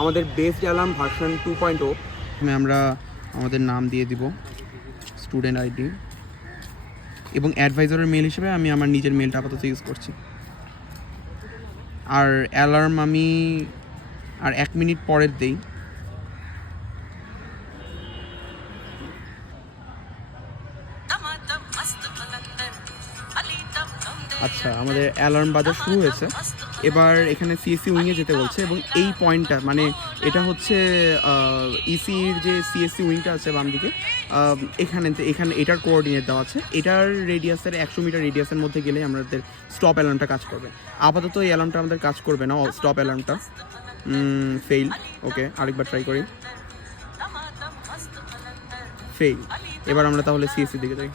আমাদের best alarm version 2.0। আমরা আমাদের নাম দিয়ে দিব, স্টুডেন্ট আইডি, এবং অ্যাডভাইজারের মেল হিসেবে আমি আমার নিজের মেলটা আপাতত ইউজ করছি। আর অ্যালার্ম আমি আর 1 মিনিট পরের দেই। আচ্ছা, আমাদের অ্যালার্ম বাজা শুরু হয়েছে। এবার এখানে সিএসসি উইংয়ে যেতে বলছে, এবং এই পয়েন্টটা মানে এটা হচ্ছে ইসির যে সিএসসি উইংটা আছে বাম দিকে, এখানে এটার কোঅর্ডিনেট দেওয়া আছে। এটার রেডিয়াসের 100 মিটার রেডিয়াসের মধ্যে গেলে আমাদের স্টপ অ্যালার্মটা কাজ করবে। আপাতত এই অ্যালার্মটা আমাদের কাজ করবে না, স্টপ অ্যালার্মটা ফেইল। ওকে, আরেকবার ট্রাই করি, ফেইল। এবার আমরা তাহলে সিএসসি দিকে যাই।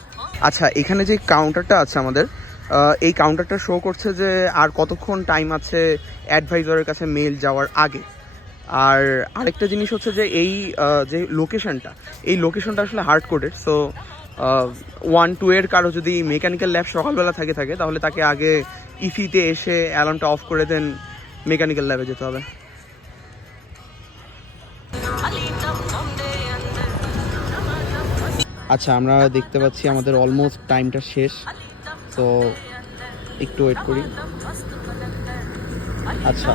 আচ্ছা, এখানে যে কাউন্টারটা আছে আমাদের, এই কাউন্টারটা শো করছে যে আর কতক্ষণ টাইম আছে অ্যাডভাইজারের কাছে মেল যাওয়ার আগে। আর আরেকটা জিনিস হচ্ছে যে এই যে লোকেশনটা আসলে হার্ড কোডেড। সো 1-2 এর কারো যদি মেকানিক্যাল ল্যাব সকালবেলা থাকে তাহলে তাকে আগে ইফিতে এসে অ্যালার্মটা অফ করে দেন মেকানিক্যাল ল্যাবে যেতে হবে। আচ্ছা, আমরা দেখতে পাচ্ছি আমাদের অলমোস্ট টাইমটা শেষ, তো একটু ওয়েট করি। আচ্ছা,